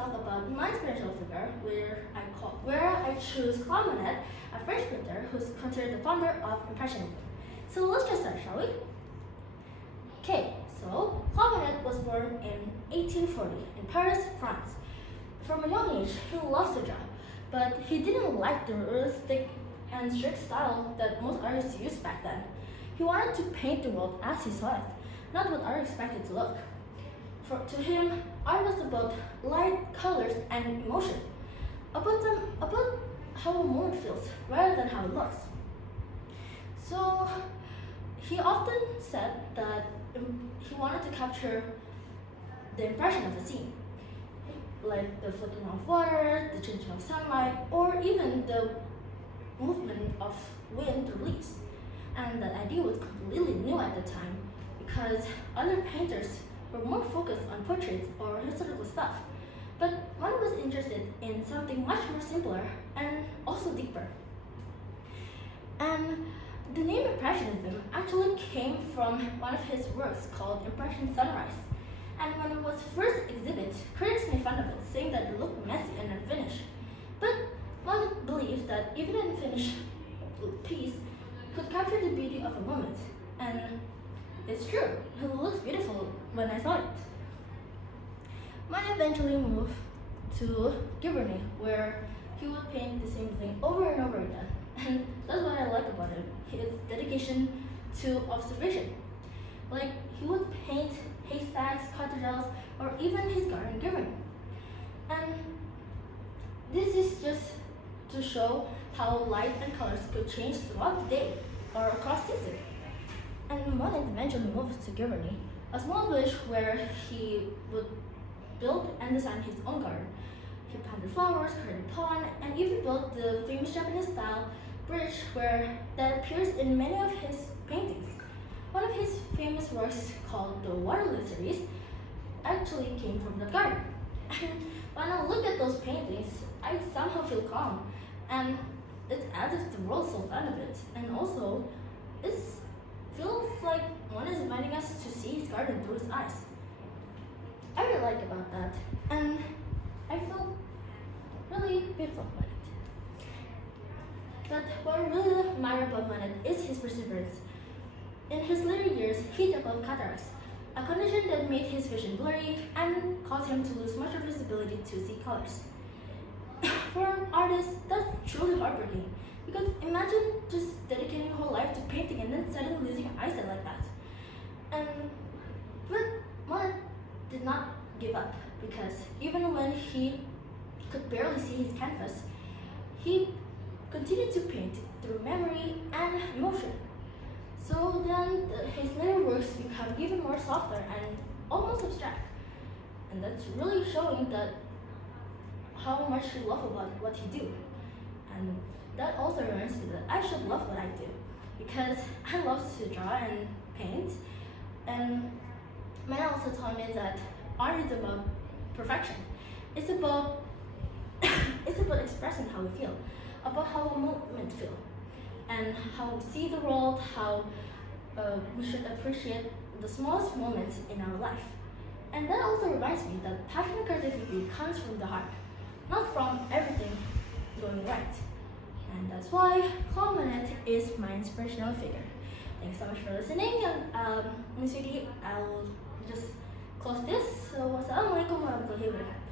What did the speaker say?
talk about my inspirational figure, where I choose Cloude Monet, a French painter who's considered the founder of Impressionism. So let's just start, shall we? Okay, so Cloude Monet was born in 1840 in Paris, France. From a young age, he loves to draw, but he didn't like the realistic and strict style that most artists used back then. He wanted to paint the world as he saw it, not what others expected to look. To him, art was about light, colors, and emotion, about how a moment feels rather than how it looks. So he often said that he wanted to capture the impression of the scene, like the flickering of water, the changing of sunlight, or even the movement of wind or leaves. And that idea was completely new at the time because other painters were more focused on portraits or historical stuff. But Monet was interested in something much more simpler and also deeper. And the name Impressionism actually came from one of his works called Impression Sunrise. And when it was first exhibited, critics made fun of it, saying that it looked messy and unfinished. But Monet believed that even an unfinished piece could capture the beauty of a moment. And it's true, it looks beautiful when I saw it. Monet eventually moved to Giverny, where he would paint the same thing over and over again. And that's what I like about him, his dedication to observation. Like, he would paint haystacks, cathedrals, or even his garden in Giverny. And this is just to show how light and colors could change throughout the day or across season. And Monet eventually moved to Giverny, a small village where he would build and design his own garden. He planted flowers, created a pond, and even built the famous Japanese-style bridge that appears in many of his paintings. One of his famous works, called the Waterloo series, actually came from the garden. And when I look at those paintings, I somehow feel calm, and it's as if the world's so fun of it. And also, it feels like one is inviting us to see his garden through his eyes. I really like about that, and I feel really beautiful about it. But what I really admire about Monet is his perseverance. In his later years, he developed cataracts, a condition that made his vision blurry and caused him to lose much of his ability to see colors. For an artist, that's truly heartbreaking, because imagine just dedicating your whole life to painting and then suddenly losing your eyesight like that. But Monet did not give up, because even when he could barely see his canvas, he continued to paint through memory and emotion. So then his later works become even more softer and almost abstract. And that's really showing that how much you love about what you do. And that also reminds me that I should love what I do, because I love to draw and paint. And Maya also taught me that art is about perfection. It's about expressing how we feel, about how a moment feels, and how we see the world, how we should appreciate the smallest moments in our life. And that also reminds me that passion and creativity comes from the heart, not from everything going right. And that's why Cloude Monet is my inspirational figure. Thanks so much for listening, and Miss Vicky, I'll just close this. So, wassalamualaikum warahmatullahi wabarakatuh.